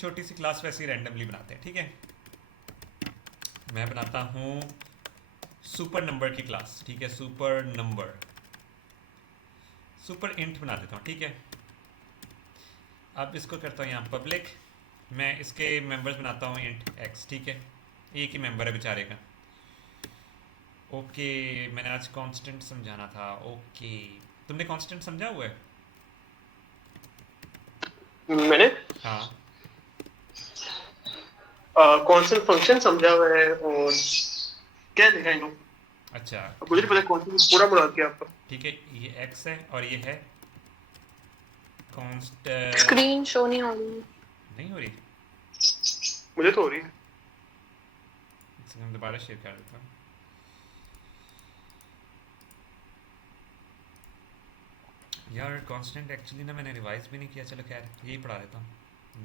छोटी सी क्लास वैसे ही रैंडमली बनाते हैं, ठीक है। मैं बनाता हूँ सुपर नंबर की क्लास, ठीक है, सुपर नंबर, सुपर इंट बना देता हूँ, ठीक है। अब इसको करता हूँ यहाँ पब्लिक, मैं इसके मेंबर्स बनाता हूँ इंट एक्स, ठीक है। एक ही मेंबर है बेचारे का। ओके, मैंने आज कांस्टेंट समझाना था। ओके, तुमने कांस्टेंट समझा हुआ है? मैंने हाँ। कांस्टेंट फंक्शन समझा हुआ है, और क्या लिखा है इन्हों, अच्छा अब मुझे नहीं ठीक पता है, कांस्टेंट पूरा बना दिया आपका। ठीक है। ये एक्स है और ये है कॉन्स्ट। स्क्रीन शो नहीं हो रही। नहीं हो रही? मुझे तो हो रही है। इसको मैं दोबारा शेयर कर देता हूँ। यार कांस्टेंट एक्चुअली ना मैंने रिवाइज भी नहीं किया, चलो खैर यही पढ़ा देता हूँ।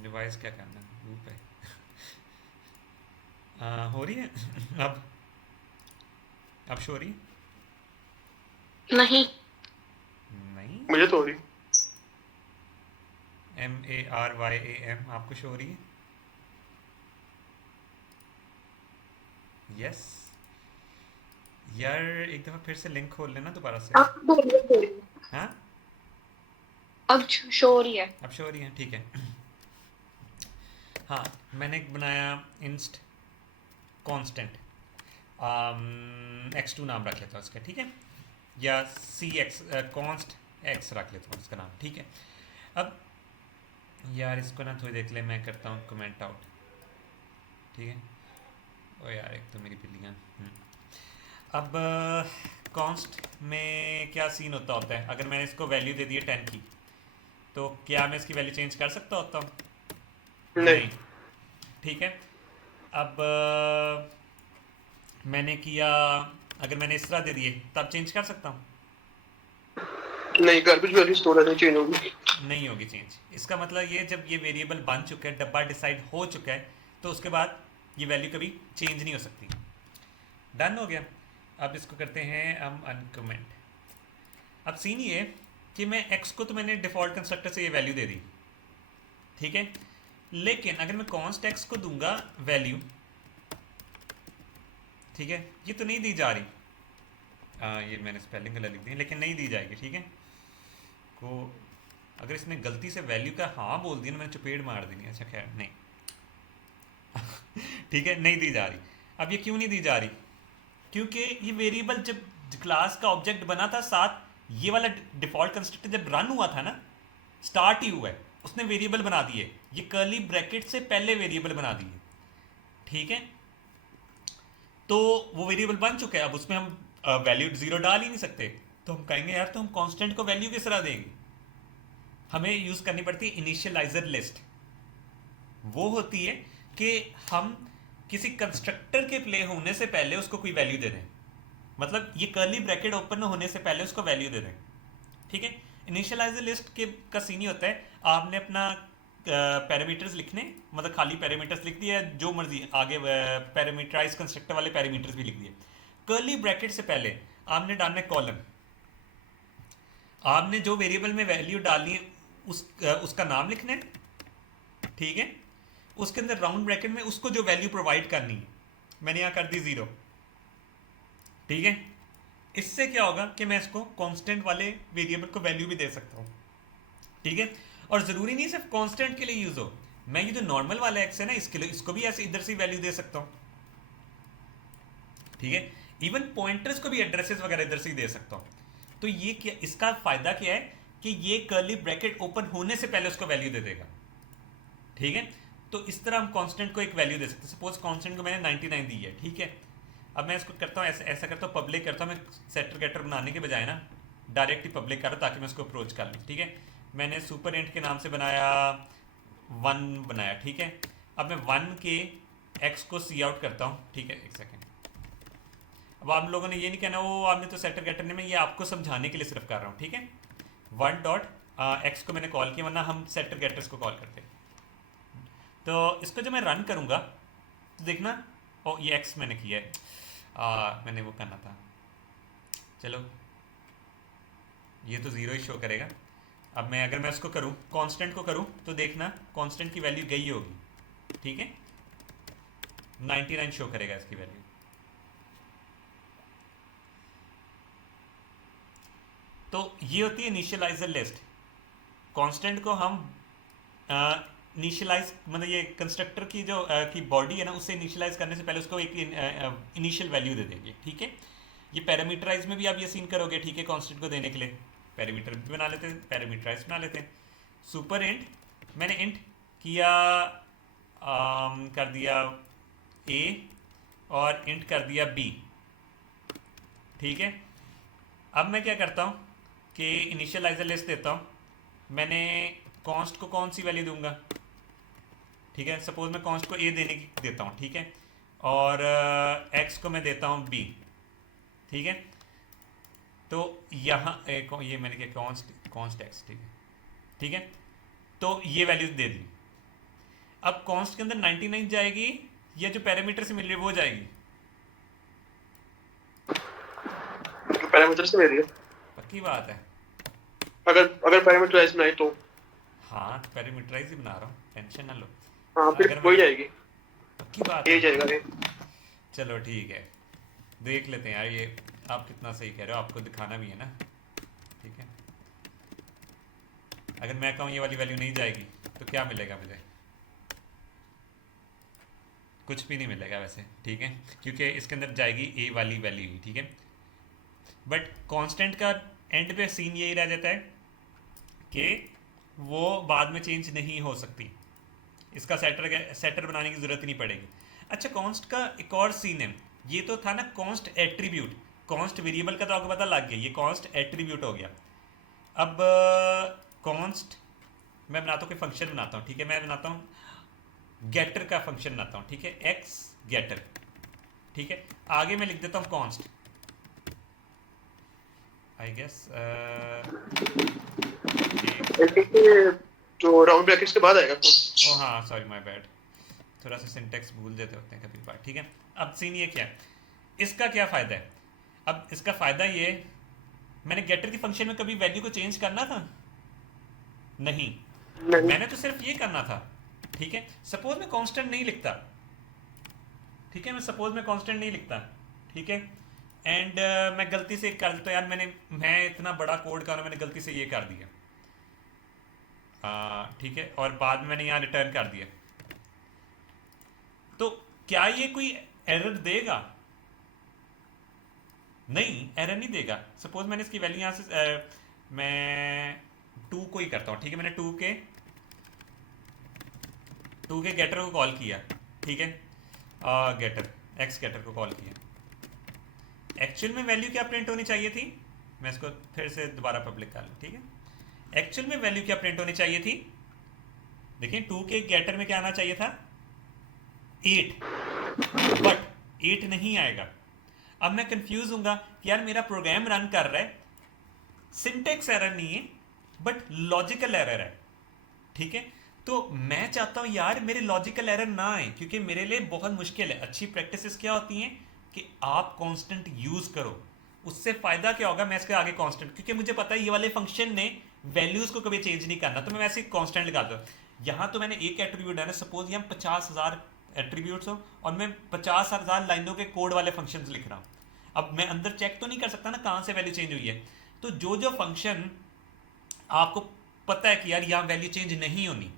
रिवाइज क्या करना है, ग्रुप है। हो रही है अब शो हो रही है? नहीं, नहीं। मुझे तो हो रही है। MARYAM आपको शो हो रही है? यस। यार एक दफ़ा फिर से लिंक खोल लेना दोबारा से। अब बोलिए। हाँ, अब शो हो रही है। अब शो हो रही है, ठीक है। हाँ, मैंने एक बनाया इंस्ट कांस्टेंट, x2 नाम रख लेता हूँ उसका, ठीक है, या सी एक्स कॉन्स्ट एक्स रख लेता हूँ उसका नाम, ठीक है। अब यार इसको ना थोड़ी देख ले, मैं करता हूँ कमेंट आउट, ठीक है। ओ यार एक तो मेरी बिल्लियाँ। अब कॉन्स्ट में क्या सीन होता है, अगर मैंने इसको वैल्यू दे दी है 10 की, तो क्या मैं इसकी वैल्यू चेंज कर सकता होता हूँ? नहीं, नहीं, ठीक है। अब मैंने किया, अगर मैंने इस तरह दे दिए तब चेंज कर सकता हूँ? नहीं, गार्बेज वैल्यू स्टोर नहीं चेंज होगी। नहीं होगी चेंज। इसका मतलब ये जब ये वेरिएबल बन चुका है, डब्बा डिसाइड हो चुका है, तो उसके बाद ये वैल्यू कभी चेंज नहीं हो सकती। डन हो गया। अब इसको करते हैं हम अनकमेंट। अब सीन ये कि मैं x को तो मैंने डिफ़ॉल्ट कंस्ट्रक्टर से ये वैल्यू दे दी, ठीक है। लेकिन अगर मैं कॉन्स्ट x को दूंगा वैल्यू, ठीक है, ये तो नहीं दी जा रही। ये मैंने स्पेलिंग गलत लिख दी, लेकिन नहीं दी जाएगी, ठीक है। को अगर इसने गलती से वैल्यू का हाँ बोल दिया ना, मैंने चपेट मार देनी। अच्छा खैर नहीं। ठीक है, नहीं दी जा रही। अब ये क्यों नहीं दी जा रही? क्योंकि ये वेरिएबल जब क्लास का ऑब्जेक्ट बना था, साथ ये वाला डिफॉल्ट कंस्ट्रक्टर जब रन हुआ था ना, स्टार्ट ही हुआ है, उसने वेरिएबल बना दिए, ये कर्ली ब्रैकेट से पहले वेरिएबल बना दिए, ठीक है। तो वो वेरिएबल बन चुका है, अब उसमें हम वैल्यू जीरो डाल ही नहीं सकते। तो हम कहेंगे यार तो हम कांस्टेंट को वैल्यू किस तरह देंगे? हमें यूज करनी पड़ती है इनिशियलाइजर लिस्ट। वो होती है कि हम किसी कंस्ट्रक्टर के प्ले होने से पहले उसको कोई वैल्यू दे दें, मतलब ये कर्ली ब्रैकेट ओपन होने से पहले उसको वैल्यू दे दें, ठीक है। इनिशियलाइजर लिस्ट के का सीन ही होता है, आपने अपना पैरामीटर्स लिखने, मतलब खाली पैरामीटर्स लिख दिया, जो मर्जी आगे पैरामीटराइज कंस्ट्रक्टर वाले पैरामीटर्स भी लिख दिए। कर्ली ब्रैकेट से पहले आपने डालना है कॉलम, आपने जो वेरिएबल में वैल्यू डालनी है उसका नाम लिखना है, ठीक है। उसके अंदर राउंड ब्रैकेट में उसको जो वैल्यू प्रोवाइड करनी है, मैंने यहाँ कर दी 0, ठीक है। इससे क्या होगा कि मैं इसको कांस्टेंट वाले वेरिएबल को वैल्यू भी दे सकता हूँ, ठीक है। और ज़रूरी नहीं सिर्फ कांस्टेंट के लिए यूज़ हो, मैं ये जो नॉर्मल वाला एक्स है ना, इसके लिए इसको भी ऐसे इधर से वैल्यू दे सकता हूँ, ठीक है। इवन पॉइंटर्स को भी एड्रेसेस वगैरह इधर से ही दे सकता हूँ। तो ये क्या, इसका फ़ायदा क्या है कि ये कर्ली ब्रैकेट ओपन होने से पहले उसको वैल्यू दे देगा, ठीक है। तो इस तरह हम कांस्टेंट को एक वैल्यू दे सकते हैं। सपोज कांस्टेंट को मैंने 99 दी है, ठीक है। अब मैं इसको करता हूँ ऐसा करता हूँ, पब्लिक करता हूँ, मैं सेटर गेटर बनाने के बजाय ना डायरेक्ट ही पब्लिक कर रहा हूँ ताकि मैं उसको अप्रोच कर लूँ, ठीक है। मैंने सुपर इंट के नाम से बनाया 1 बनाया, ठीक है। अब मैं 1 के एक्स को सी आउट करता हूँ, ठीक है, एक सेकेंड। अब आप लोगों ने ये नहीं कहना वो आपने तो सेटर गेटर ने, मैं ये आपको समझाने के लिए सिर्फ कर रहा हूँ, ठीक है। 1 डॉट एक्स को मैंने कॉल किया, वरना हम सेटर गेटर्स को कॉल करते हैं। तो इसको जब मैं रन करूँगा तो देखना, ओ ये एक्स मैंने किया है, मैंने वो करना था, चलो ये तो ज़ीरो ही शो करेगा। अब मैं अगर मैं उसको करूँ, कांस्टेंट को करूँ, तो देखना कांस्टेंट की वैल्यू गई होगी, ठीक है, 99 शो करेगा इसकी वैल्यू। तो ये होती है इनिशियलाइजर लिस्ट। कांस्टेंट को हम इनिशियलाइज मतलब ये कंस्ट्रक्टर की जो की बॉडी है ना, उससे इनिशियलाइज करने से पहले उसको एक इनिशियल वैल्यू दे देंगे, ठीक है। ये पैरामीटराइज में भी आप ये सीन करोगे, ठीक है, कांस्टेंट को देने के लिए पैरामीटर भी बना लेते हैं, पैरामीटराइज बना लेते हैं। सुपर इंट, मैंने इंट किया कर दिया a और इंट कर दिया b, ठीक है। अब मैं क्या करता हूँ कि इनिशियलाइजर लिस्ट देता हूँ। मैंने कॉन्स्ट को कौन सी वैल्यू दूंगा, ठीक है, सपोज मैं कॉन्स्ट को a देने की देता हूँ, ठीक है, और x को मैं देता हूँ b, ठीक है। तो यहाँ ये मैंने क्या कॉन्स्ट x, ठीक है, ठीक है, तो ये वैल्यू दे दी। अब कॉन्स्ट के अंदर 99 जाएगी या जो पैरामीटर से मिल रही है वो जाएगी? तो पैरामीटर से मेरी है, पक्की बात है। अगर पैरामीटराइज नहीं तो हाँ, पैरामीटराइज ही बना रहा हूँ, टेंशन ना लो। हाँ फिर अगर वही मैं- जाएगी, पक्की बात ये है। जाएगा ये। चलो ठीक है, देख लेते हैं यार ये आप कितना सही कह रहे हो, आपको दिखाना भी है ना, ठीक है। अगर मैं कहूँ ये वाली वैल्यू नहीं जाएगी तो क्या मिलेगा मुझे? कुछ भी नहीं मिलेगा वैसे, ठीक है, क्योंकि इसके अंदर जाएगी ए वाली वैल्यू ही, ठीक है। बट कांस्टेंट का एंड पे सीन यही रह जाता है कि वो बाद में चेंज नहीं हो सकती, इसका सेटर बनाने की ज़रूरत ही नहीं पड़ेगी। अच्छा, कॉन्स्ट का एक और सीन है, ये तो था ना कॉन्स्ट एट्रीब्यूट, कॉन्स्ट वेरिएबल का तो आपको पता लग गया, ये कॉन्स्ट एट्रीब्यूट हो गया। अब कॉन्स्ट मैं बनाता हूँ, कोई फंक्शन बनाता हूँ, ठीक है, मैं बनाता हूँ गेटर का फंक्शन बनाता हूँ, ठीक है, एक्स गेटर, ठीक है। आगे मैं लिख देता हूँ कॉन्स्ट, आई गेस जो राउंड ब्रैकेट्स के बाद आएगा ओ हाँ सॉरी माय बैड, थोड़ा सा सिंटेक्स भूल जाते होते हैं कभी बार, ठीक है। अब सीन ये क्या है, इसका क्या फ़ायदा है? अब इसका फ़ायदा ये, मैंने गेटर की फंक्शन में कभी वैल्यू को चेंज करना था? नहीं, नहीं। मैंने तो सिर्फ ये करना था, ठीक है। सपोज मैं कांस्टेंट नहीं लिखता, ठीक है, मैं सपोज मैं कांस्टेंट नहीं लिखता, ठीक है, एंड मैं गलती से कर तो यार मैं इतना बड़ा कोड कर रहा हूँ, मैंने गलती से ये कर दिया, ठीक है, और बाद में मैंने यहाँ रिटर्न कर दिया, तो क्या ये कोई एरर देगा? नहीं, एरर नहीं देगा। सपोज मैंने इसकी वैल्यू यहाँ से मैं 2 को ही करता हूँ, ठीक है, मैंने 2 के गेटर को कॉल किया, ठीक है, गेटर एक्स गेटर को कॉल किया। एक्चुअल में वैल्यू क्या प्रिंट होनी चाहिए थी? मैं इसको फिर से दोबारा पब्लिक कर लूँ, ठीक है। एक्चुअल में वैल्यू क्या प्रिंट होनी चाहिए थी? देखिए 2 के गेटर में क्या आना चाहिए था? 8, बट 8 नहीं आएगा। अब मैं कंफ्यूज हूँगा कि यार मेरा प्रोग्राम रन कर रहा है, सिंटेक्स एरर नहीं है बट लॉजिकल एरर है, ठीक है। तो मैं चाहता हूँ यार मेरे लॉजिकल एरर ना आए, क्योंकि मेरे लिए बहुत मुश्किल है। अच्छी प्रैक्टिसेस क्या होती हैं कि आप कांस्टेंट यूज़ करो, उससे फ़ायदा क्या होगा, मैं इसके आगे कांस्टेंट, क्योंकि मुझे पता है ये वाले फंक्शन ने वैल्यूज़ को कभी चेंज नहीं करना, तो मैं वैसे ही कांस्टेंट लगाता हूँ। यहाँ तो मैंने एक एट्रीब्यूट है ना, सपोज यहाँ 50,000 एट्रीब्यूट्स हो और मैं 50,000 लाइनों के कोड वाले फंक्शंस लिख रहा हूँ। अब मैं अंदर चेक तो नहीं कर सकता ना कहाँ से वैल्यू चेंज हुई है, तो जो जो फंक्शन आपको पता है कि यार यहाँ वैल्यू चेंज नहीं होनी,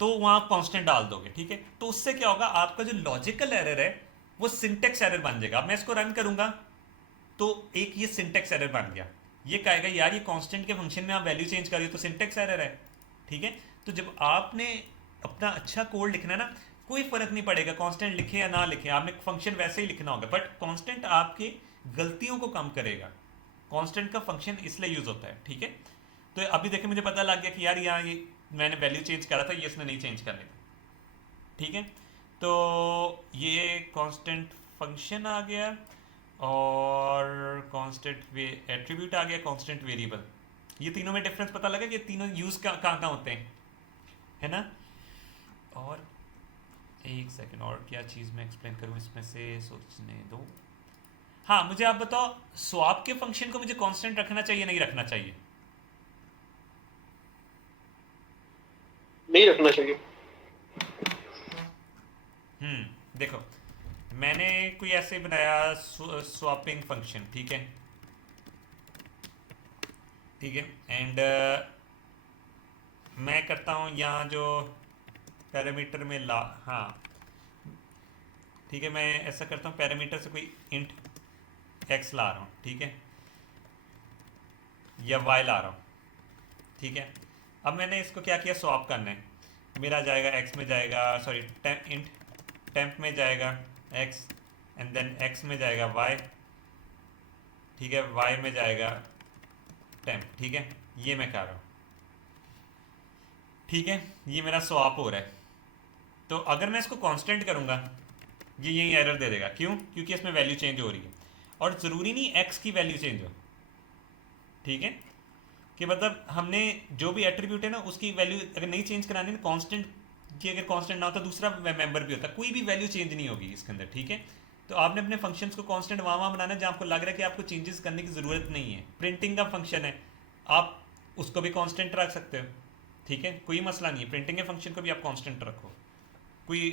तो वहाँ आप कांस्टेंट डाल दोगे, ठीक है। तो उससे क्या होगा, आपका जो लॉजिकल एरर है वो सिंटेक्स एरर बन जाएगा। अब मैं इसको रन करूँगा तो एक ये सिंटेक्स एरर बन गया, ये कहेगा यार ये कांस्टेंट के फंक्शन में आप वैल्यू चेंज कर रहे हो तो सिंटेक्स एरर है, ठीक है। तो जब आपने अपना अच्छा कोड लिखना है ना, कोई फर्क नहीं पड़ेगा कांस्टेंट लिखे या ना लिखे, आपने फंक्शन वैसे ही लिखना होगा, बट कांस्टेंट आपकी गलतियों को कम करेगा। कांस्टेंट का फंक्शन इसलिए यूज होता है, ठीक है। तो अभी देखिए मुझे पता लग गया कि यार यहाँ ये मैंने वैल्यू चेंज करा था, ये इसने नहीं चेंज करनी थी, ठीक है। तो ये कांस्टेंट फंक्शन आ गया और कांस्टेंट एट्रीब्यूट आ गया, कांस्टेंट वेरिएबल। ये तीनों में डिफरेंस पता लगा कि तीनों यूज कहाँ होते हैं, है ना। और एक सेकंड, और क्या चीज़ मैं एक्सप्लेन करूँ इसमें से, सोचने दो। हाँ, मुझे आप बताओ स्वैप के फंक्शन को मुझे कांस्टेंट रखना चाहिए नहीं रखना चाहिए? नहीं रखना चाहिए। देखो, मैंने कोई ऐसे बनाया स्वैपिंग फंक्शन, ठीक है, ठीक है, एंड मैं करता हूँ यहाँ जो पैरामीटर में ला, हाँ ठीक है, मैं ऐसा करता हूँ पैरामीटर से कोई इंट एक्स ला रहा हूँ, ठीक है, या वाई ला रहा हूँ, ठीक है। अब मैंने इसको क्या किया, स्वैप करना है, मेरा जाएगा एक्स में जाएगा, सॉरी इंट टेम्प में जाएगा एक्स, एंड देन एक्स में जाएगा वाई, ठीक है, वाई में जाएगा टेम्प, ठीक है, ये मैं कर रहा हूँ, ठीक है, ये मेरा स्वैप हो रहा है। तो अगर मैं इसको कांस्टेंट करूँगा, ये यही एरर दे देगा, क्यों? क्योंकि इसमें वैल्यू चेंज हो रही है, और ज़रूरी नहीं एक्स की वैल्यू चेंज हो, ठीक है, कि मतलब हमने जो भी एट्रीब्यूट है ना उसकी वैल्यू अगर नहीं चेंज करानी ना, कांस्टेंट की अगर कांस्टेंट ना होता दूसरा मेंबर भी होता, कोई भी वैल्यू चेंज नहीं होगी इसके अंदर, ठीक है। तो आपने अपने फंक्शंस को कांस्टेंट वहाँ बनाना है जहाँ आपको लग रहा है कि आपको चेंजेस करने की ज़रूरत नहीं है। प्रिंटिंग का फंक्शन है, आप उसको भी कांस्टेंट रख सकते हो, ठीक है, कोई मसला नहीं है, प्रिंटिंग के फंक्शन को भी आप कांस्टेंट रखो, कोई,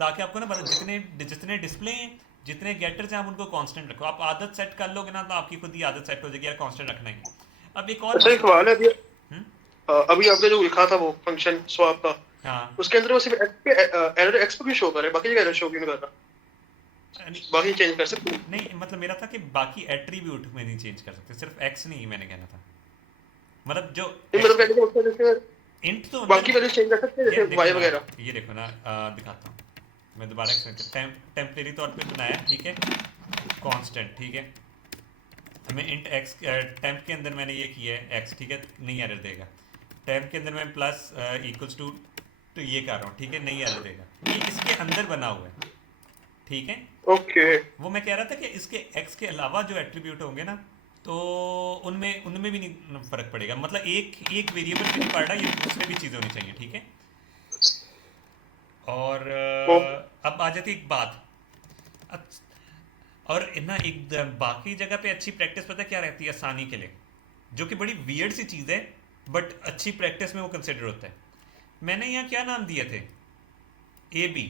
ताकि आपको ना जितने जितने डिस्प्ले हैं, जितने गेटर्स हैं, आप उनको कांस्टेंट रखो। आप आदत सेट कर लोगे ना तो आपकी खुद ही आदत सेट हो जाएगी यार कांस्टेंट रखना ही। अब एक और अच्छा एक सवाल है अभी, हम्म? अभी आपने जो लिखा था वो फंक्शन स्वैप का, हाँ, उसके अंदर वो सिर्फ एक्स पे एरर एक्स पे क्यों शो कर रहा है, बाकी जगह एरर शो क्यों नहीं कर रहा, नहीं बाकी चेंज कर सकते हैं? नहीं, मतलब मेरा था कि बाकी एट्रीब्यूट में नहीं चेंज कर सकते, सिर्फ एक्स नहीं, मैंने कहना था, मतलब जो नहीं मतलब कहने का मतलब जैसे इंट तो बाकी वैल्यू चेंज कर सकते हैं ये जैसे देखो वाई ना, वगैरह। ये देखो ना, दिखाता हूँ मैं दोबारा टेम्परेरी तौर पे बनाया, ठीक है, कांस्टेंट, ठीक है, हमें इंट एक्स टेम्प के अंदर मैंने ये किया है एक्स, ठीक है, नहीं एरर देगा, टेम्प के अंदर मैं प्लस इक्वल्स टू, तो ये कर रहा हूँ, ठीक है, नहीं एरर देगा, ये इसके अंदर बना हुआ है, ठीक है। ओके वो मैं कह रहा था कि इसके एक्स के अलावा जो एट्रीब्यूट होंगे ना, तो उनमें उनमें भी नहीं फर्क पड़ेगा, मतलब एक एक वेरिएबल भी नहीं पड़ रहा, ये दूसरे भी चीज़ें होनी चाहिए, ठीक है। और अब आ जाती एक बात, और ना एक बाकी जगह पे अच्छी प्रैक्टिस पता है क्या रहती है आसानी के लिए, जो कि बड़ी वियर्ड सी चीज़ है बट अच्छी प्रैक्टिस में वो कंसिडर होता है। मैंने यहाँ क्या नाम दिए थे, ए बी,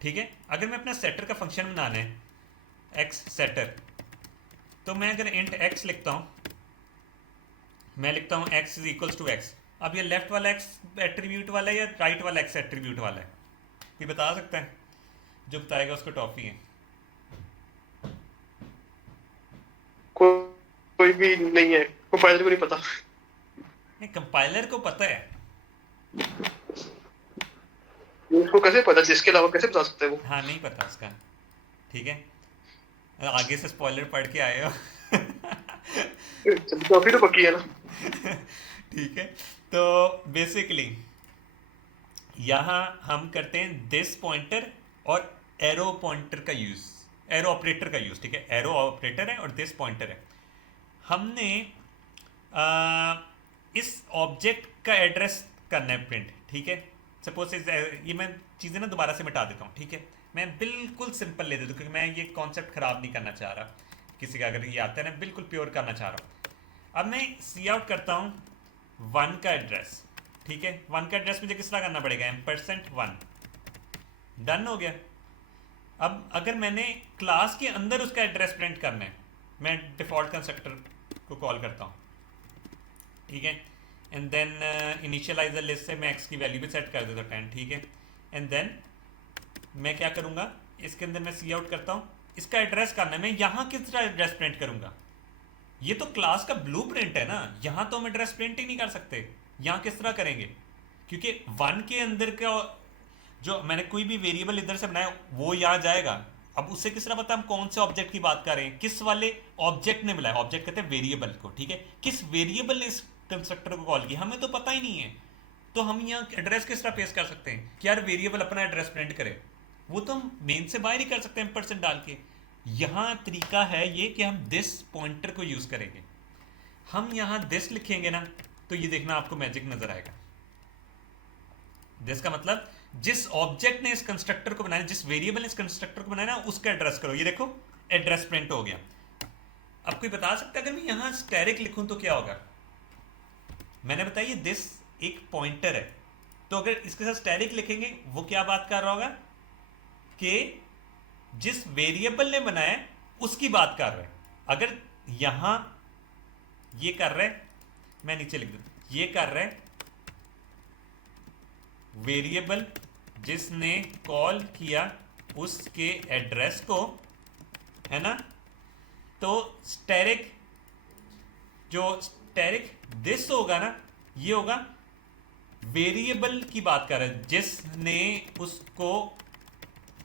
ठीक है। अगर मैं अपना सेटर का फंक्शन बनाना है एक्स सेटर, तो मैं अगर इंट एक्स लिखता हूँ, मैं लिखता हूँ X is equals to X, अब ये लेफ्ट वाला एक्स एट्रीब्यूट वाला है या राइट वाला एक्स एट्रीब्यूट वाला है, ये बता सकता है? जो बताएगा उसको टॉफी है। कोई भी नहीं है, कंपाइलर को नहीं पता। नहीं, कंपाइलर को पता है। उसको कैसे पता, जिसके अलावा कैसे बता सकते हैं वो? हाँ, नहीं पता उसका, ठीक है, आगे से स्पॉइलर पढ़ के आए हो। टॉफी तो पक्की है ना। ठीक है, तो बेसिकली यहाँ हम करते हैं दिस पॉइंटर और एरो पॉइंटर का यूज, एरो ऑपरेटर का यूज, ठीक है, एरो ऑपरेटर है और दिस पॉइंटर है। हमने इस ऑब्जेक्ट का एड्रेस करना है प्रिंट, ठीक है। सपोज ये मैं चीज़ें ना दोबारा से मिटा देता हूँ, ठीक है, मैं बिल्कुल सिंपल ले देता हूँ क्योंकि मैं ये कॉन्सेप्ट ख़राब नहीं करना चाह रहा, किसी का अगर ये आता है ना बिल्कुल प्योर करना चाह रहा हूँ। अब मैं सी आउट करता हूँ 1 का एड्रेस, ठीक है, 1 का एड्रेस मुझे किस तरह करना पड़ेगा, %1, डन हो गया। अब अगर मैंने क्लास के अंदर उसका एड्रेस प्रिंट करना है, मैं डिफ़ॉल्ट कंस्ट्रक्टर को कॉल करता हूँ, ठीक है, एंड देन इनिशियलाइजर लिस्ट से मैं एक्स की वैल्यू भी सेट कर देता हूँ 10, ठीक है, एंड देन मैं क्या करूँगा, इसके अंदर मैं सी आउट करता हूँ, इसका एड्रेस करना है, मैं यहाँ किस तरह एड्रेस प्रिंट करूँगा, ये तो क्लास का ब्लूप्रिंट है ना, यहाँ तो हम एड्रेस प्रिंट ही नहीं कर सकते, यहाँ किस तरह करेंगे, क्योंकि 1 के अंदर का जो मैंने कोई भी वेरिएबल इधर से बनाया वो यहाँ जाएगा। अब उससे किस तरह पता हम कौन से ऑब्जेक्ट की बात कर रहे हैं, किस वाले ऑब्जेक्ट ने मिलाया, ऑब्जेक्ट कहते हैं वेरिएबल को, ठीक है, किस वेरिएबल ने इस कंस्ट्रक्टर को कॉल किया, हमें तो पता ही नहीं है, तो हम यहाँ एड्रेस किस तरह पेश कर सकते हैं कि यार वेरिएबल अपना एड्रेस प्रिंट करे, वो तो हम मेन से बाहर ही कर सकते हैं % डाल के। यहाँ तरीका है ये कि हम दिस पॉइंटर को यूज करेंगे, हम यहाँ दिस लिखेंगे ना तो ये देखना आपको मैजिक नजर आएगा। दिस का मतलब जिस ऑब्जेक्ट ने इस कंस्ट्रक्टर को बनाया, जिस वेरिएबल ने इस कंस्ट्रक्टर को बनाया ना उसका एड्रेस करो, ये देखो एड्रेस प्रिंट हो गया। अब कोई बता सकता है अगर मैं यहाँ स्टैरिक लिखूं तो क्या होगा, मैंने बताया दिस एक पॉइंटर है, तो अगर इसके साथ स्टैरिक लिखेंगे वो क्या बात कर रहा होगा, कि जिस वेरिएबल ने बनाया उसकी बात कर रहे हैं। अगर यहां ये कर रहे, मैं नीचे लिख दूं, ये कर रहे वेरिएबल जिसने कॉल किया उसके एड्रेस को, है ना, तो स्टैटिक जो स्टैटिक दिस होगा ना, ये होगा वेरिएबल की बात कर रहे हैं जिसने उसको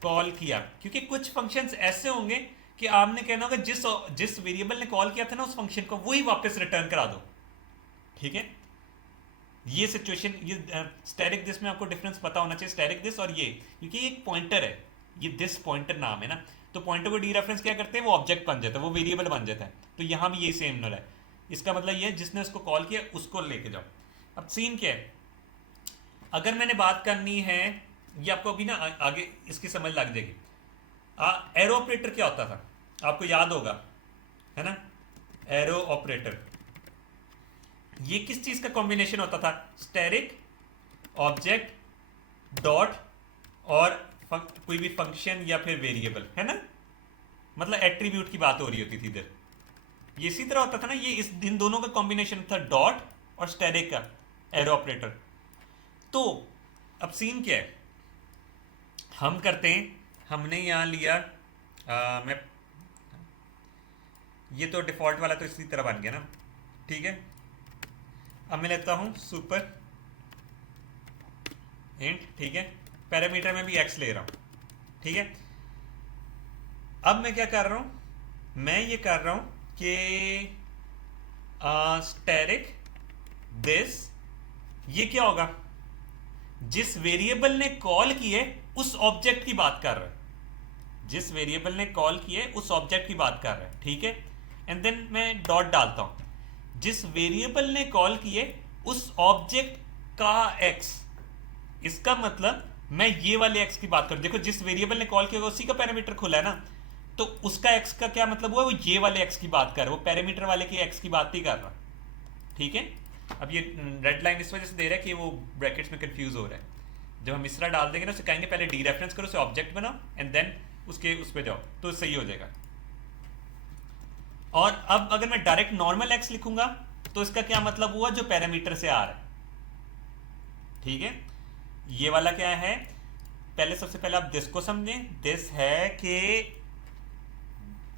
कॉल किया। क्योंकि कुछ फंक्शंस ऐसे होंगे कि आपने कहना होगा जिस वेरिएबल ने कॉल किया था ना उस फंक्शन को, वही वापस रिटर्न करा दो। ठीक है, ये सिचुएशन, ये स्टैटिक दिस में आपको डिफरेंस पता होना चाहिए, स्टैटिक दिस और ये, क्योंकि ये एक पॉइंटर है, ये दिस पॉइंटर नाम है ना, तो पॉइंटर को डी रेफरेंस क्या करते हैं, वो ऑब्जेक्ट बन जाता है, वो वेरिएबल बन जाता है। तो यहाँ भी यही सेम नल है। इसका मतलब ये है जिसने उसको कॉल किया उसको लेके जाओ। अब सीन क्या है, अगर मैंने बात करनी है, ये आपको अभी ना आगे इसकी समझ लग जाएगी। एरो ऑपरेटर क्या होता था, आपको याद होगा, है ना, एरो ऑपरेटर ये किस चीज का कॉम्बिनेशन होता था, स्टैटिक ऑब्जेक्ट डॉट और कोई भी फंक्शन या फिर वेरिएबल, है ना, मतलब एट्रीब्यूट की बात हो रही होती थी इधर। ये इसी तरह होता था ना, ये इन दोनों का कॉम्बिनेशन था, डॉट और स्टैटिक का एरो ऑपरेटर। तो अब सीन क्या है, हम करते हैं, हमने यहां लिया मैं ये तो डिफॉल्ट वाला तो इसी तरह बन गया ना, ठीक है। अब मैं लेता हूं सुपर इंट, ठीक है, पैरामीटर में भी एक्स ले रहा हूं, ठीक है। अब मैं क्या कर रहा हूं, मैं ये कर रहा हूं कि स्टैटिक दिस, ये क्या होगा, जिस वेरिएबल ने कॉल किए उस ऑब्जेक्ट की बात कर रहा है, जिस वेरिएबल ने कॉल किए उस ऑब्जेक्ट की बात कर रहा है, ठीक है। एंड देन मैं डॉट डालता हूं, जिस वेरिएबल ने कॉल किए उस ऑब्जेक्ट का एक्स। इसका मतलब मैं ये वाले एक्स की बात कर, देखो जिस वेरिएबल ने कॉल किया उसी का पैरामीटर खुला है ना, तो उसका एक्स का क्या मतलब हुआ, वो ये वाले एक्स की बात कर रहा है, वो पैरामीटर वाले की एक्स की बात नहीं कर रहा, ठीक है। अब ये रेड लाइन इस वजह से दे रहा है कि वो ब्रैकेट्स में कंफ्यूज हो रहा है। जब हम इस तरह डाल देंगे ना, उसे कहेंगे पहले डी रेफरेंस करो, उसे ऑब्जेक्ट बनाओ एंड देन उसके उस पर जाओ, तो सही हो जाएगा। और अब अगर मैं डायरेक्ट नॉर्मल एक्स लिखूंगा तो इसका क्या मतलब हुआ, जो पैरामीटर से आ रहा है, ठीक है। ये वाला क्या है, पहले सबसे पहले आप दिस को समझें, दिस है कि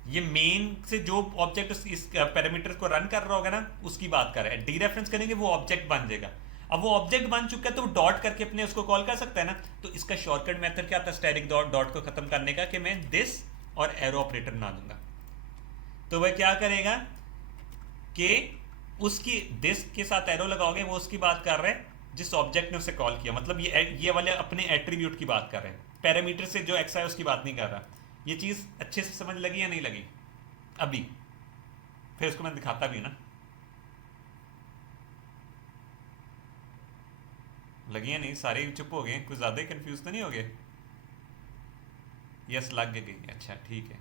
ये मेन से जो ऑब्जेक्ट इस पैरामीटर को रन कर रहा होगा ना उसकी बात कर रहा है, डी रेफरेंस करेंगे वो ऑब्जेक्ट बन जाएगा। अब वो ऑब्जेक्ट बन चुका है तो डॉट करके अपने उसको कॉल कर सकता है ना, तो इसका शॉर्टकट मेथड क्या था स्टैटिक डॉट को खत्म करने का, कि मैं दिस और एरो ऑपरेटर बना दूंगा। तो वह क्या करेगा कि उसकी दिस के साथ एरो लगाओगे, वो उसकी बात कर रहे हैं जिस ऑब्जेक्ट ने उसे कॉल किया, मतलब ये वाले अपने एट्रीब्यूट की बात कर रहे हैं, पैरामीटर से जो एक्स है उसकी बात नहीं कर रहा। ये चीज अच्छे से समझ लगी या नहीं लगी अभी, फिर उसको मैं दिखाता भी ना, लगी या नहीं, सारे चुप हो गए, कुछ ज्यादा ही कंफ्यूज तो नहीं हो गए, यस लग गई, अच्छा ठीक है,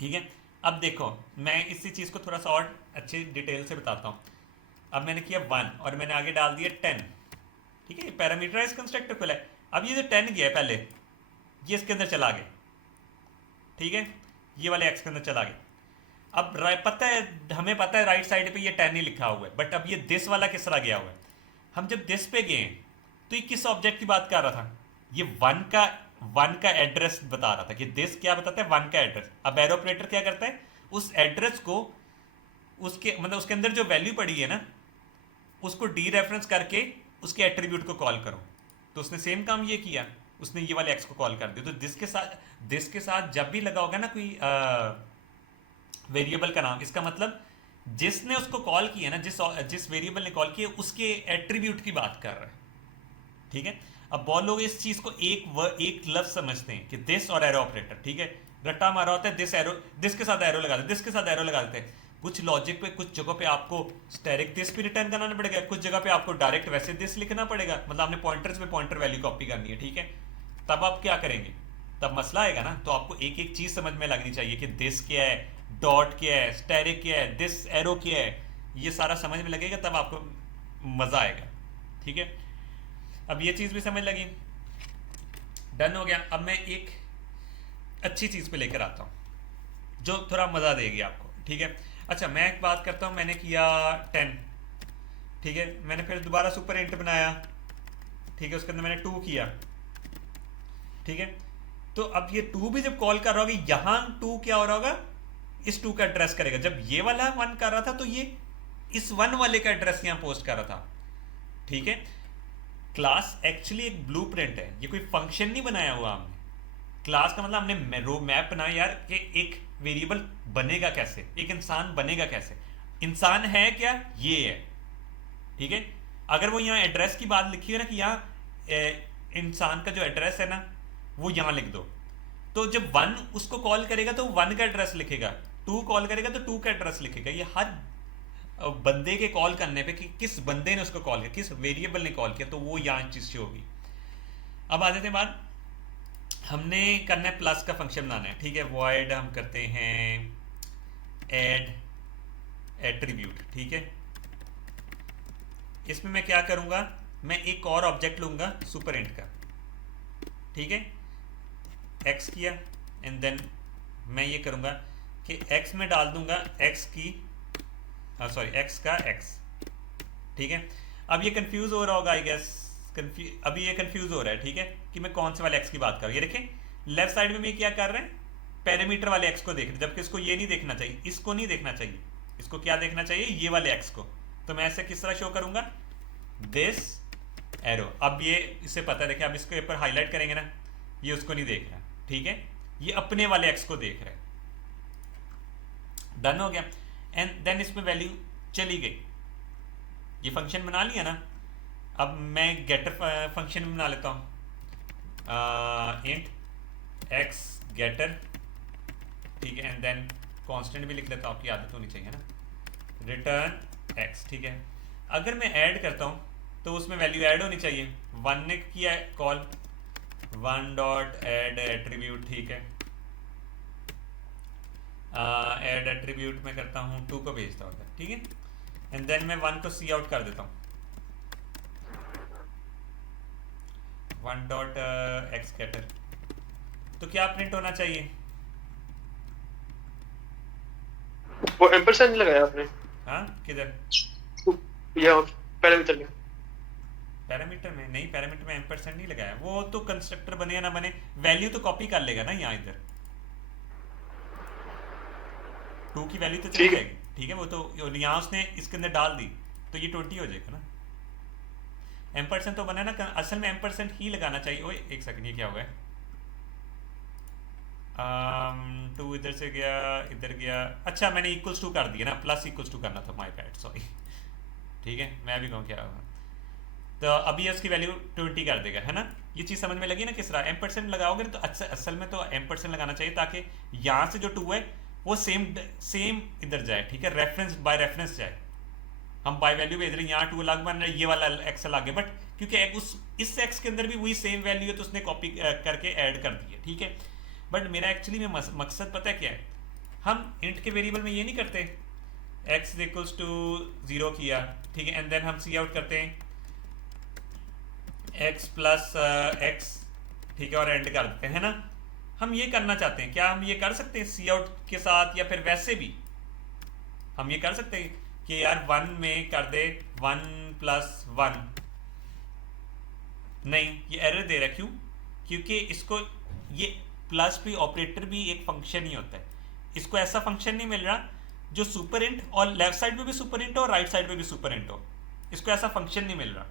ठीक है। अब देखो मैं इसी चीज को थोड़ा सा और अच्छे डिटेल से बताता हूं। अब मैंने किया 1 और मैंने आगे डाल दिया 10, ठीक है, पैरामीटराइज कंस्ट्रक्टर खुला है। अब ये जो 10 गया है पहले, ये इसके अंदर चला गया, ठीक है, ये वाले एक्स के अंदर चला गया। अब पता है, हमें पता है राइट साइड पे ये 10 ही लिखा हुआ है, बट अब ये दिस वाला किस तरह गया हुआ है। हम जब दिस पे गए तो ये किस ऑब्जेक्ट की बात कर रहा था, ये 1 का एड्रेस बता रहा था, कि दिस क्या बताता है, 1 का एड्रेस। अब एरो ऑपरेटर क्या करता है, उस एड्रेस को उसके मतलब उसके अंदर जो वैल्यू पड़ी है ना उसको डी रेफरेंस करके उसके एट्रीब्यूट को कॉल करो। तो उसने सेम काम ये किया, उसने ये वाले एक्स को कॉल कर दिया। तो दिस के साथ जब भी लगा होगा ना कोई वेरिएबल का नाम, इसका मतलब जिसने उसको कॉल किया ना, जिस वेरिएबल ने कॉल किया उसके एट्रीब्यूट की बात कर रहा है, ठीक है। अब बहुत लोग इस चीज को एक लफ्ज समझते हैं कि दिस और एरो ऑपरेटर, ठीक है, रट्टा मारा होता है, दिस के साथ एरो लगा देते, दिस के साथ एरो लगा देते हैं। कुछ लॉजिक पे कुछ जगह पे आपको स्टैटिक दिस भी रिटर्न करना पड़ेगा, कुछ जगह पे आपको डायरेक्ट वैसे दिस लिखना पड़ेगा, मतलब आपने पॉइंटर्स में पॉइंटर वैल्यू कॉपी करनी है, ठीक है। तब आप क्या करेंगे, तब मसला आएगा ना, तो आपको एक एक चीज समझ में लगनी चाहिए कि दिस क्या है, डॉट क्या है, स्टैटिक क्या है, दिस एरो क्या है, ये सारा समझ में लगेगा, तब आपको मजा आएगा, ठीक है। अब ये चीज़ भी समझ लगी, डन हो गया। अब मैं एक अच्छी चीज़ पे लेकर आता हूँ जो थोड़ा मज़ा देगी आपको, ठीक है। अच्छा, मैं एक बात करता हूँ, मैंने किया 10, ठीक है, मैंने फिर दोबारा सुपर इंट बनाया, ठीक है, उसके अंदर मैंने 2 किया, ठीक है। तो अब ये 2 भी जब कॉल कर रहा होगा, यहाँ 2 क्या हो रहा होगा, इस 2 का एड्रेस करेगा। जब ये वाला 1 कर रहा था तो ये इस 1 वाले का एड्रेस यहाँ पोस्ट कर रहा था, ठीक है। क्लास एक्चुअली एक ब्लूप्रिंट है, ये कोई फंक्शन नहीं बनाया हुआ हमने। क्लास का मतलब हमने रो मैप बनाया यार कि एक वेरिएबल बनेगा कैसे, एक इंसान बनेगा कैसे। इंसान है क्या, ये है, ठीक है। अगर वो यहाँ एड्रेस की बात लिखी है ना कि यहाँ इंसान का जो एड्रेस है ना वो यहाँ लिख दो, तो जब 1 उसको कॉल करेगा तो 1 का एड्रेस लिखेगा, 2 कॉल करेगा तो 2 का एड्रेस लिखेगा। ये हर बंदे के कॉल करने पे कि किस बंदे ने उसको कॉल किया, किस वेरिएबल ने कॉल किया, तो वो यहाँ चीज़ से होगी। अब आ जाते हैं बाद, हमने करना है प्लस का फंक्शन बनाना है, ठीक है। वॉइड हम करते हैं ऐड एट्रीब्यूट, ठीक है। इसमें मैं क्या करूँगा, मैं एक और ऑब्जेक्ट लूँगा सुपर इंट का, ठीक है। एक्स किया एंड देन मैं ये करूँगा कि एक्स में डाल दूँगा एक्स की एक्स का एक्स, ठीक है। अब ये कंफ्यूज हो रहा होगा आई गेस, अभी ये कंफ्यूज हो रहा है, ठीक है, कि मैं कौन से वाले एक्स की बात कर रहा हूँ। ये देखें लेफ्ट साइड में मैं क्या कर रहे हैं, पैरामीटर वाले एक्स को देख रहे हैं, जबकि इसको ये नहीं देखना चाहिए, इसको नहीं देखना चाहिए, इसको क्या देखना चाहिए, ये वाले एक्स को। तो मैं ऐसे किस तरह शो करूँगा, दिस एरो। अब ये इससे पता है, देखिए अब इसके ऊपर हाईलाइट करेंगे ना, ये उसको नहीं देख रहा, ठीक है, ये अपने वाले एक्स को देख रहा है। डन हो गया। एंड देन इसमें वैल्यू चली गई, ये फंक्शन बना लिया ना। अब मैं गेटर फंक्शन बना लेता हूँ, इंट एक्स गेटर, ठीक है, एंड देन कांस्टेंट भी लिख लेता हूँ, आपकी आदत होनी चाहिए ना, रिटर्न एक्स, ठीक है। अगर मैं ऐड करता हूँ तो उसमें वैल्यू ऐड होनी चाहिए। 1 ने किया है कॉल, 1 डॉट ऐड एट्रीब्यूट, ठीक है, ऐड एट्रीब्यूट में करता हूँ 2 को भेजता हूँ, ठीक है, एंड देन मैं 1 को सी आउट कर देता हूँ, 1 डॉट एक्स गेटर। तो क्या प्रिंट होना चाहिए, वो एम्परसेंड लगाया आपने? हाँ किधर, या पैरामीटर में? पैरामीटर में नहीं, पैरामीटर में एम्परसेंड नहीं लगाया, वो तो कंस्ट्रक्टर बने या ना बने वैल्यू तो कॉपी कर लेगा ना यहाँ, इधर 2 की वैल्यू तो चली जाएगी, ठीक है। वो तो यहाँ उसने इसके अंदर डाल दी तो ये 20 हो जाएगा ना। एम्परसेंड तो बना ना, असल में एम्परसेंड ही लगाना चाहिए। ओए एक सेकंड, ये क्या हो गया, 2 इधर से गया, इधर गया, अच्छा मैंने इक्वल्स टू कर दिया ना, प्लस इक्वल्स टू करना था, माय बैड, सॉरी, ठीक है। मैं भी कहूँ क्या होगा, तो अभी इसकी वैल्यू 20 कर देगा, है ना। ये चीज़ समझ में लगी ना किस तरह एम्परसेंड लगाओगे तो असल में तो एम्परसेंड लगाना चाहिए ताकि यहाँ से जो 2 है वो सेम इधर जाए, ठीक है, रेफरेंस बाय रेफरेंस जाए। हम बाय वैल्यू भेज रहे हैं, यहाँ 2 अलग बन रहा है, ये वाला एक्स अलग है, बट क्योंकि इस एक्स के अंदर भी वही सेम वैल्यू है तो उसने कॉपी करके ऐड कर दी है, ठीक है। बट मेरा एक्चुअली में मकसद पता है क्या है, हम इंट के वेरिएबल में ये नहीं करते, एक्स इक्वल्स टू 0 किया, ठीक है, एंड देन हम सी आउट करते हैं एक्स प्लस एक्स, ठीक है, और एंड कर देते हैं ना। हम ये करना चाहते हैं, क्या हम ये कर सकते हैं सी आउट के साथ, या फिर वैसे भी हम ये कर सकते हैं कि यार 1 में कर दे 1 प्लस 1, नहीं ये एरर दे रहा है, क्यों, क्योंकि इसको ये प्लस भी ऑपरेटर भी एक फंक्शन ही होता है, इसको ऐसा फंक्शन नहीं मिल रहा जो सुपर इंट और लेफ्ट साइड पे भी सुपर इंट हो और राइट साइड पे भी सुपर इंट हो, इसको ऐसा फंक्शन नहीं मिल रहा,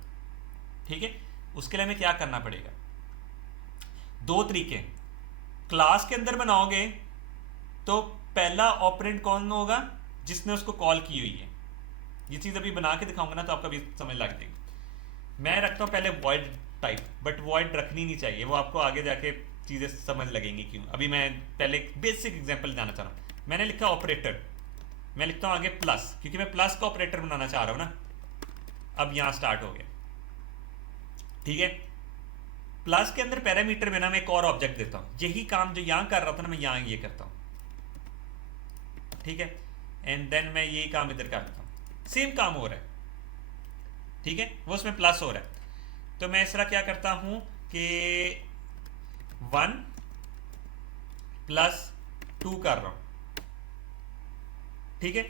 ठीक है। उसके लिए हमें क्या करना पड़ेगा, 2 तरीके, क्लास के अंदर बनाओगे तो पहला ऑपरेंड कौन होगा, जिसने उसको कॉल की हुई है। ये चीज़ अभी बना के दिखाऊंगा ना तो आपका भी समझ लग जाएगी। मैं रखता हूँ पहले वॉइड टाइप, बट वॉइड रखनी नहीं चाहिए, वो आपको आगे जाके चीज़ें समझ लगेंगी क्यों। अभी मैं पहले एक बेसिक एग्जांपल जाना चाह रहा हूँ। मैंने लिखा ऑपरेटर, मैं लिखता हूँ आगे प्लस, क्योंकि मैं प्लस का ऑपरेटर बनाना चाह रहा हूँ ना। अब यहाँ स्टार्ट हो गया, ठीक है। प्लस के अंदर पैरामीटर में ना मैं एक और ऑब्जेक्ट देता हूँ, यही काम जो यहाँ कर रहा था ना मैं यहाँ ये करता हूँ, ठीक है, एंड देन मैं यही काम इधर करता हूँ, सेम काम हो रहा है, ठीक है, वो उसमें प्लस हो रहा है। तो मैं इस तरह क्या करता हूं कि 1 प्लस 2 कर रहा हूं, ठीक है।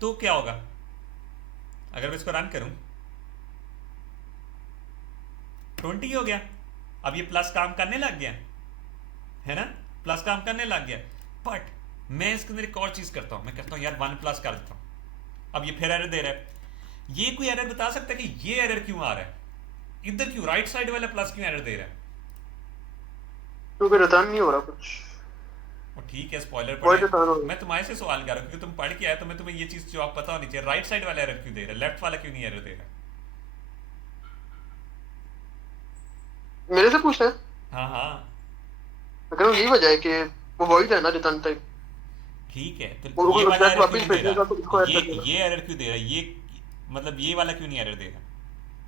तो क्या होगा अगर मैं इसको रन करूं, 20 हो गया। अब ये प्लस काम करने लग गया है ना, प्लस काम करने लग गया। बट मैं इसके अंदर एक और चीज करता हूं, मैं कहता हूं यार 1 प्लस कर देता हूं। अब ये फिर एरर दे रहा है। ये कोई एरर बता सकता है कि ये एरर क्यों आ रहा है, इधर क्यों राइट साइड वाला प्लस क्यों एरर दे रहा है? क्योंकि रिटर्न नहीं हो रहा कुछ, और ठीक है स्पॉइलर वही पढ़े, रिटर्न हो रहा मैं तुम्हारे से सवाल कर रहा हूँ क्योंकि तुम पढ़ के आए, तो मैं तुम्हें ये चीज जो आप पता होनी चाहिए, राइट साइड वाला एरर क्यों दे रहा है, लेफ्ट वाला क्यों नहीं एरर दे रहा है? है। मेरे से पूछना है, हाँ हाँ अगर यही वजह है कि वो वॉइड है ना रिटर्न टाइप, ठीक है, तो और ये वो वाला ऑब्जेक्ट एरर क्यों वापस नहीं दे भेजेगा तो इसको रहा, ऐड कर देगा, ये एरर क्यों दे रहा है, ये मतलब ये वाला क्यों नहीं एरर दे रहा?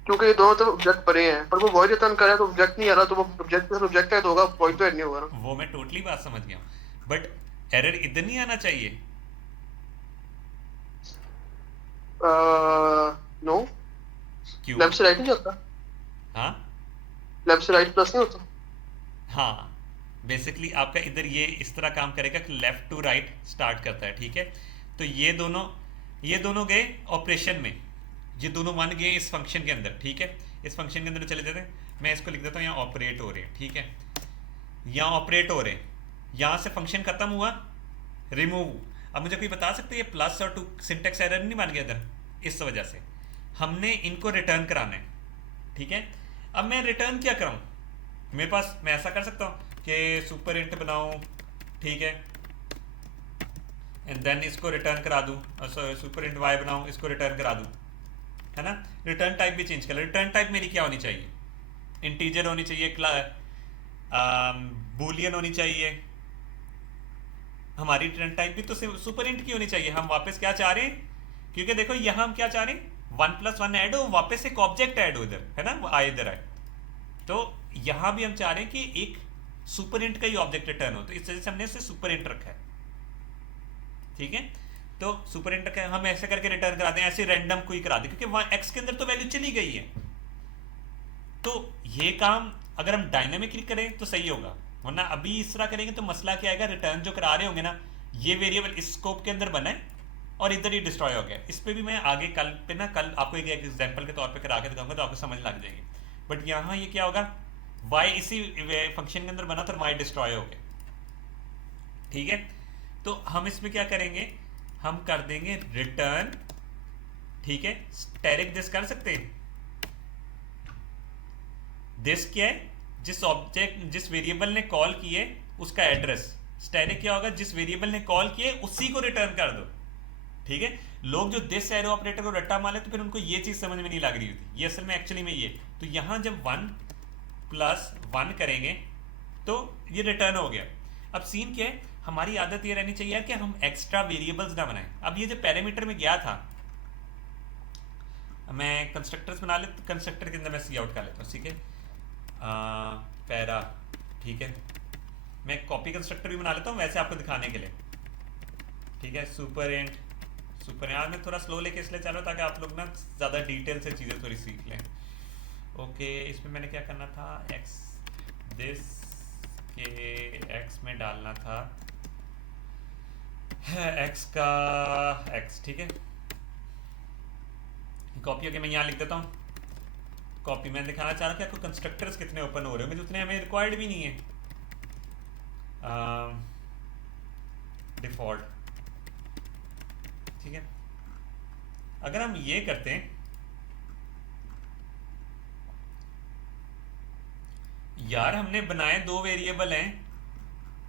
क्योंकि ये दोनों तरफ ऑब्जेक्ट पड़े हैं, पर वो वॉइड रिटर्न कर रहा है तो ऑब्जेक्ट नहीं आ रहा, तो वो ऑब्जेक्ट के साथ ऑब्जेक्ट ऐड होगा, वॉइड तो ऐड नहीं होगा ना। वो मैं टोटली बात समझ गया, बट एरर इधर नहीं आना चाहिए। नो, क्यों? लेफ्ट से राइट नहीं जाता, हाँ लेफ्ट से राइट प्लस नहीं होता। हाँ, बेसिकली आपका इधर ये इस तरह काम करेगा कि लेफ्ट टू राइट स्टार्ट करता है, ठीक है। तो ये दोनों गए ऑपरेशन में, ये दोनों मान गए इस फंक्शन के अंदर, ठीक है। इस फंक्शन के अंदर चले जाते हैं, मैं इसको लिख देता हूँ यहाँ ऑपरेट हो रहे हैं, ठीक है। यहाँ ऑपरेट हो रहे हैं, यहाँ से फंक्शन खत्म हुआ, रिमूव। अब मुझे कोई बता सकते हैं ये प्लस और टू सिंटेक्स एरर नहीं बन गया इधर, इस वजह से हमने इनको रिटर्न कराना है, ठीक है। अब मैं रिटर्न क्या कराऊँ, मेरे पास मैं ऐसा कर सकता हूँ कि सुपर इंट बनाऊँ, ठीक है, एंड देन इसको रिटर्न करा दूँ, सुपर इंट वाई बनाऊँ, इसको रिटर्न करा दूँ, है ना। रिटर्न टाइप भी चेंज कर, रिटर्न टाइप मेरी क्या होनी चाहिए, इंटीजर होनी चाहिए, बूलियन होनी चाहिए। हमारी रिटर्न टाइप भी तो सुपर इंट की होनी चाहिए। हम वापस क्या चाह रहे हैं, क्योंकि देखो यहाँ हम क्या चाह रहे हैं, 1+1 ऐड हो, वापस एक ऑब्जेक्ट ऐड हो इधर, है ना, वो आए इधर आए। तो यहाँ भी हम चाह रहे हैं कि एक सुपर इंट का ही ऑब्जेक्ट रिटर्न हो, तो इस वजह से हमने इसे सुपर इंट रखा है, ठीक है। तो सुपर इंट का हम ऐसे करके रिटर्न करा दें, ऐसे रैंडम कोई करा दें, क्योंकि वहां एक्स के अंदर तो वैल्यू चली गई है। तो ये काम अगर हम डायनामिकली करें तो सही होगा, वरना अभी इस तरह करेंगे तो मसला क्या आएगा, रिटर्न जो करा रहे होंगे ना, ये वेरिएबल इस स्कोप के अंदर बना है और इधर ही डिस्ट्रॉय हो गया। इस पे भी मैं आगे कल आपको एक एग्जांपल के तौर पे करा के दिखाऊंगा, तो आपको समझ लग जाएगी। बट यहाँ ये क्या होगा, y इसी फंक्शन के अंदर बना था, y डिस्ट्रॉय हो गया, ठीक है। तो हम इसमें क्या करेंगे, हम कर देंगे रिटर्न, ठीक है। स्टैटिक दिस कर सकते हैं, दिस क्या है, जिस वेरिएबल ने कॉल किए उसका एड्रेस। स्टैटिक क्या होगा, जिस वेरिएबल ने कॉल किए उसी को रिटर्न कर दो, ठीक है। लोग जो दिस एरो ऑपरेटर को रट्टा मारे तो फिर उनको ये चीज समझ में नहीं लग रही होती, ये असल में एक्चुअली में ये। तो यहां जब 1+1 करेंगे तो ये रिटर्न हो गया। अब सीन क्या है, हमारी आदत ये रहनी चाहिए कि हम एक्स्ट्रा वेरिएबल्स ना बनाएं। अब ये जो पैरामीटर में गया था, मैं कंस्ट्रक्टर्स बना लेता, कंस्ट्रक्टर के अंदर मैं सी आउट कर लेता हूँ, ठीक है, पैरा, ठीक है। मैं कॉपी कंस्ट्रक्टर भी बना लेता हूँ वैसे आपको दिखाने के लिए, ठीक है। सुपर यहाँ में थोड़ा स्लो लेके इसलिए चलो ताकि आप लोग ना ज़्यादा डिटेल से चीज़ें थोड़ी सीख लें। ओके, इसमें मैंने क्या करना था, एक्स दिस के एक्स में डालना था एक्स का एक्स, ठीक है। कॉपी होके मैं यहाँ लिख देता हूँ, कॉपी मैं दिखाना चाह रहा हूँ कि आपको कंस्ट्रक्टर्स कितने ओपन हो रहे होंगे, जितने हमें रिक्वायर्ड भी नहीं है। डिफॉल्ट, ठीक है। अगर हम ये करते हैं, यार हमने बनाए दो वेरिएबल हैं,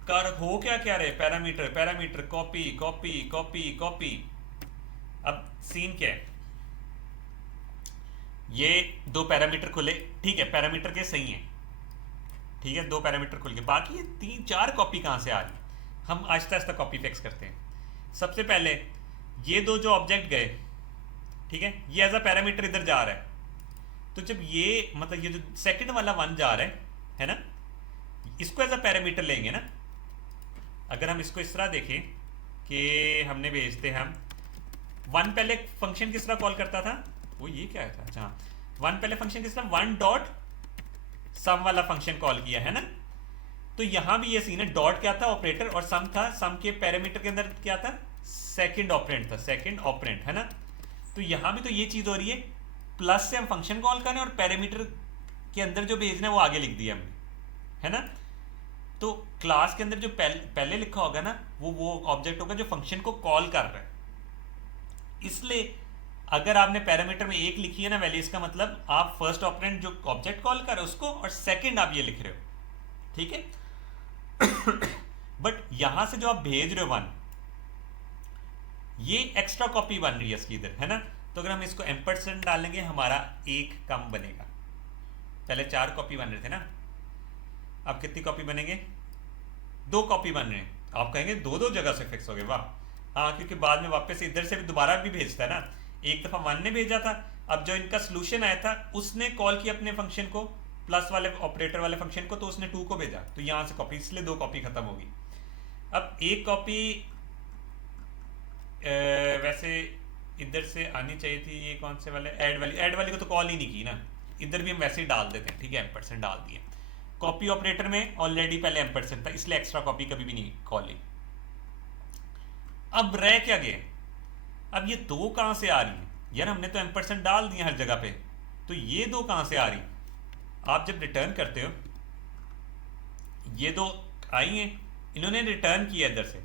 कर हो क्या क्या रहे, parameter copy copy copy copy. अब सीन क्या है, ये दो पैरामीटर खुले, ठीक है, पैरामीटर के सही हैं, ठीक है, दो पैरामीटर खुल गए, बाकी ये 3-4 कॉपी कहां से आ रही। हम आहिस्ता आहिस्ता कॉपी फिक्स करते हैं। सबसे पहले ये दो जो ऑब्जेक्ट गए, ठीक है, ये एज अ पैरामीटर इधर जा रहा है, तो जब ये मतलब ये जो सेकंड वाला 1 जा रहा है ना, इसको एज अ पैरामीटर लेंगे ना। अगर हम इसको इस तरह देखें कि हमने भेजते हैं, हम 1 पहले फंक्शन किस तरह कॉल करता था, वो ये क्या था, अच्छा वन पहले फंक्शन किस तरह वन डॉट सम वाला फंक्शन कॉल किया है ना, तो यहां भी ये सीन है, डॉट क्या था ऑपरेटर और सम था, सम के पैरामीटर के अंदर क्या था सेकंड ऑपरेंड था, सेकंड ऑपरेंड है ना। तो यहां भी तो ये चीज हो रही है, प्लस से हम फंक्शन कॉल करें और पैरामीटर के अंदर जो भेजना है वो आगे लिख दिया हमने, है ना। तो क्लास के अंदर जो पहले लिखा होगा ना वो ऑब्जेक्ट होगा जो फंक्शन को कॉल कर रहा है। इसलिए अगर आपने पैरामीटर में एक लिखी है ना वैल्यू, इसका मतलब आप फर्स्ट ऑपरेंड जो ऑब्जेक्ट कॉल कर रहे हो उसको, और सेकंड आप ये लिख रहे हो, ठीक है। बट यहां से जो आप भेज रहे हो वन, ये एक्स्ट्रा कॉपी बन रही है इसकी इधर, है ना। तो अगर हम इसको एम्परसेंड डालेंगे हमारा एक कम बनेगा। पहले 4 कॉपी बन रहे थे ना, अब कितनी कॉपी बनेंगे, 2 कॉपी बन रहे हैं। आप कहेंगे दो जगह से फिक्स हो गए, वाह। हाँ, क्योंकि बाद में वापस इधर से भी दोबारा भी भेजता है ना। एक दफा वन ने भेजा था, अब जो इनका सोल्यूशन आया था उसने कॉल किया अपने फंक्शन को, प्लस वाले ऑपरेटर वाले फंक्शन को, तो उसने 2 को भेजा, तो यहाँ से कॉपी, इसलिए 2 कॉपी खत्म होगी। अब एक कॉपी वैसे इधर से आनी चाहिए थी, ये कौन से वाले ऐड वाली को तो कॉल ही नहीं की ना, इधर भी हम वैसे ही डाल देते हैं, ठीक है, एम्परसेंड डाल दिए। कॉपी ऑपरेटर में ऑलरेडी पहले एम्परसेंड था, इसलिए एक्स्ट्रा कॉपी कभी भी नहीं कॉल ही। अब रह क्या गया, अब ये 2 कहां से आ रही है यार, हमने तो एम्परसेंड डाल दिया हर जगह पे, तो ये 2 कहां से आ रही। आप जब रिटर्न करते हो, ये 2 आई हैं, इन्होंने रिटर्न किया इधर से,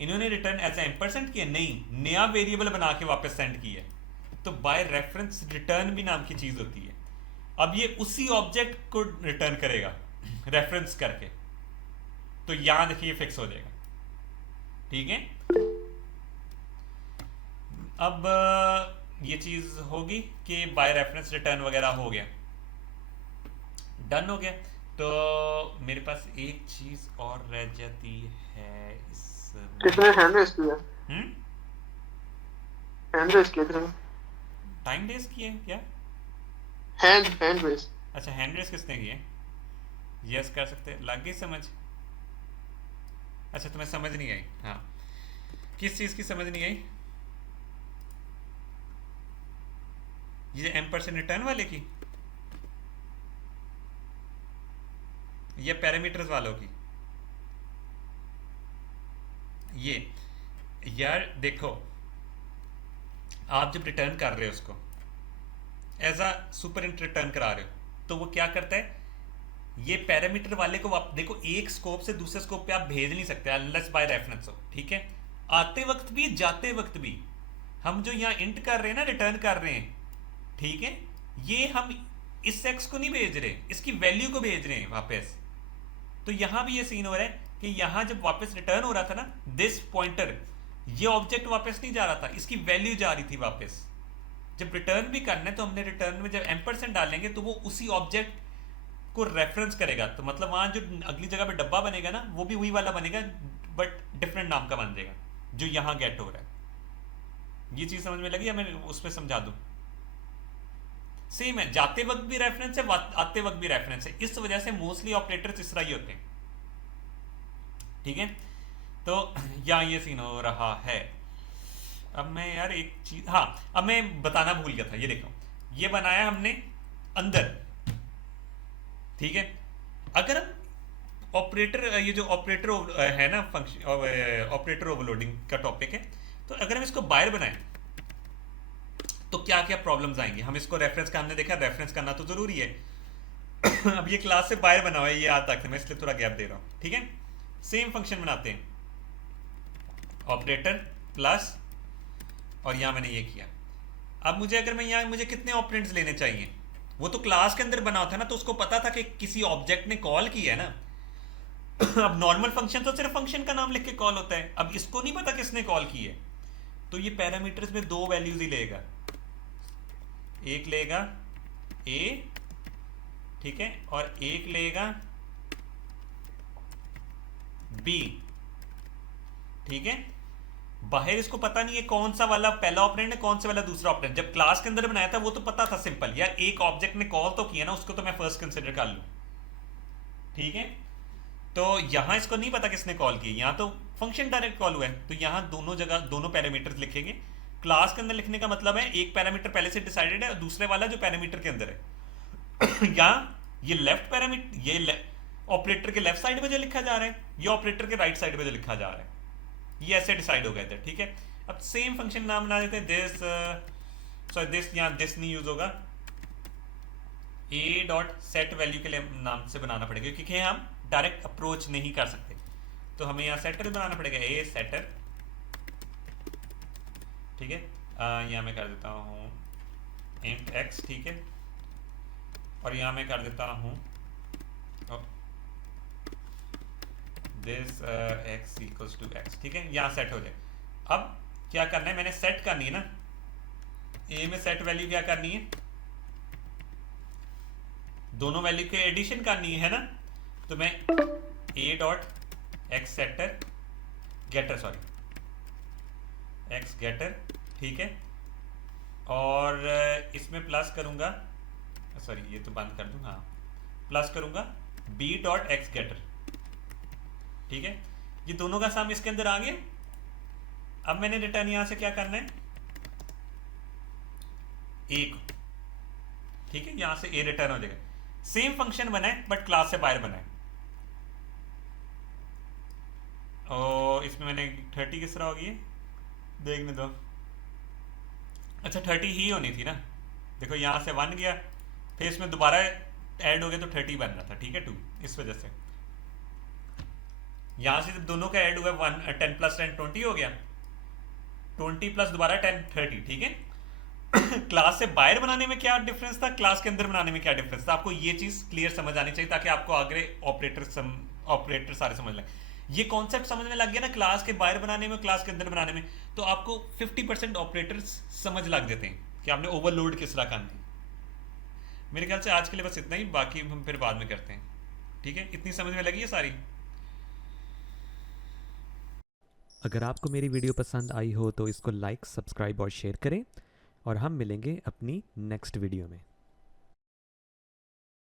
इन्होंने रिटर्न एज एम्परसेंड किया नहीं, नया वेरिएबल बना के वापस सेंड किया। तो बाय रेफरेंस रिटर्न भी नाम की चीज होती है। अब ये उसी ऑब्जेक्ट को रिटर्न करेगा रेफरेंस करके, तो यहां देखिए फिक्स हो जाएगा, ठीक है। अब ये चीज होगी कि बाय रेफरेंस रिटर्न वगैरह हो गया, डन हो गया। तो मेरे पास एक चीज और रह जाती है इसमें, किसने हैंड रेस किया, हैंड रेस किया किसने, टाइम रेस किए क्या, हैंड रेस, अच्छा हैंड रेस किसने किए, यस कर सकते हैं, लग गई समझ। अच्छा तुम्हें समझ नहीं आई, हाँ किस चीज की समझ नहीं आई, ये एम्परसेंड रिटर्न वाले की या पैरामीटर्स वालों की। ये यार देखो, आप जब रिटर्न कर रहे हो उसको as a super int return करा रहे हो, तो वो क्या करता है, ये पैरामीटर वाले को आप देखो, एक स्कोप से दूसरे स्कोप पे आप भेज नहीं सकते अनलेस बाय रेफरेंस हो, ठीक है। आते वक्त भी जाते वक्त भी हम जो यहाँ इंट कर रहे हैं ना, रिटर्न कर रहे हैं, ठीक है, ये हम इस एक्स को नहीं भेज रहे, इसकी वैल्यू को भेज रहे हैं वापस। तो यहां भी ये सीन हो रहा है कि यहां जब वापस रिटर्न हो रहा था ना, दिस पॉइंटर, ये ऑब्जेक्ट वापस नहीं जा रहा था, इसकी वैल्यू जा रही थी वापस। जब रिटर्न भी करना है तो हमने रिटर्न में जब एम्परसेंड डालेंगे तो वो उसी ऑब्जेक्ट को रेफरेंस करेगा, तो मतलब वहां जो अगली जगह पे डब्बा बनेगा ना, वो भी वही वाला बनेगा बट डिफरेंट नाम का बन जाएगा जो यहां गेट हो रहा है। ये चीज समझ में लगी या मैं उसमें समझा दूं। सेम है, जाते वक्त भी रेफरेंस है, आते वक्त भी रेफरेंस है, इस वजह से मोस्टली ऑपरेटर्स इस तरह ही होते हैं, ठीक है। तो यहाँ ये सीन हो रहा है। अब मैं यार एक चीज, हाँ अब मैं बताना भूल गया था, ये देखो ये बनाया हमने अंदर, ठीक है। अगर हम ऑपरेटर, ये जो ऑपरेटर है ना फंक्शन, ऑपरेटर ओवरलोडिंग का टॉपिक है, तो अगर हम इसको बाहर बनाएं तो क्या क्या प्रॉब्लम्स आएंगी। हम इसको रेफरेंस का हमने देखा, रेफरेंस करना तो जरूरी है। अब ये क्लास से बाहर बना हुआ है, ये याद रखते हैं, मैं इसलिए थोड़ा गैप दे रहा हूं, ठीक है। सेम फंक्शन बनाते हैं, ऑपरेटर प्लस, और यहां मैंने ये किया। अब मुझे अगर मैं यहां, मुझे कितने ऑपरेंड्स लेने चाहिए, वो तो क्लास के अंदर बना था ना, तो उसको पता था कि किसी ऑब्जेक्ट ने कॉल किया है ना। अब नॉर्मल फंक्शन तो सिर्फ फंक्शन का नाम लिख के कॉल होता है, अब इसको नहीं पता किसने कॉल की है, तो ये पैरामीटर्स में 2 वैल्यूज ही लेगा, एक लेगा a, ठीक है, और एक लेगा b, ठीक है। बाहर इसको पता नहीं है कौन सा वाला पहला ऑपरेंड है, कौन सा वाला दूसरा ऑपरेंड। जब क्लास के अंदर बनाया था वो तो पता था सिंपल, यार एक ऑब्जेक्ट ने कॉल तो किया ना, उसको तो मैं फर्स्ट कंसिडर कर लूं, ठीक है। तो यहां इसको नहीं पता किसने कॉल की, यहां तो फंक्शन डायरेक्ट कॉल हुआ है, तो यहां दोनों जगह दोनों पैरामीटर्स लिखेंगे, क्लास के अंदर लिखने का मतलब है एक पैरामीटर पहले से डिसाइडेड है और दूसरे वाला जो पैरामीटर के अंदर है या ये लेफ्ट पैरामीटर, ये ऑपरेटर के लेफ्ट साइड में जो लिखा जा रहा है, ये ऑपरेटर के राइट साइड में जो लिखा जा रहा है, ये ऐसे डिसाइड हो गए थे, ठीक है। अब सेम फंक्शन नाम बना देते हैं दिस, सॉरी दिस, यहाँ दिस नहीं यूज होगा, ए डॉट सेट वैल्यू के लिए नाम से बनाना पड़ेगा क्योंकि हम डायरेक्ट अप्रोच नहीं कर सकते, तो हमें यहाँ सेटर बनाना पड़ेगा, ए सेटर, ठीक है। यहाँ मैं कर देता हूँ इंट एक्स, ठीक है, और यहाँ मैं कर देता हूँ this X equals to X, ठीक है, यहाँ सेट हो जाए। अब क्या करना है, मैंने सेट करनी है ना, ए में सेट वैल्यू क्या करनी है, दोनों वैल्यू के एडिशन करनी है ना, तो मैं A dot X setter getter, sorry X getter, ठीक है, और इसमें प्लस करूंगा, सॉरी ये तो बंद कर दूं, हाँ प्लस करूंगा बी डॉट एक्स गेटर, ठीक है। ये दोनों का सम इसके अंदर आ गया। अब मैंने रिटर्न यहां से क्या करना है, ए को, ठीक है, यहां से ए रिटर्न हो जाएगा। सेम फंक्शन बनाए बट क्लास से बाहर बनाए, और इसमें मैंने 30 किस तरह होगी देखने दो, अच्छा 30 ही होनी थी ना, देखो यहाँ से 1 गया, फिर इसमें दोबारा ऐड हो गया तो 30 बन रहा था, ठीक है 2, इस वजह से यहाँ से जब दोनों का ऐड हुआ 10 प्लस 10 20 हो गया, 20 प्लस दोबारा 10 30, ठीक है। क्लास से बाहर बनाने में क्या डिफरेंस था, क्लास के अंदर बनाने में क्या डिफरेंस था, आपको ये चीज क्लियर समझ आनी चाहिए ताकि आपको आगे ऑपरेटर सारे समझ लें। ये कॉन्सेप्ट समझ में लग गया ना, क्लास के बाहर बनाने में, क्लास के अंदर बनाने में, तो आपको 50% ऑपरेटर्स समझ लग देते हैं कि आपने ओवरलोड किस तरह करना है। मेरे ख्याल से आज के लिए बस इतना ही, बाकी हम फिर बाद में करते हैं, ठीक है। इतनी समझ में लगी है सारी। अगर आपको मेरी वीडियो पसंद आई हो तो इसको लाइक, सब्सक्राइब और शेयर करें, और हम मिलेंगे अपनी नेक्स्ट वीडियो में।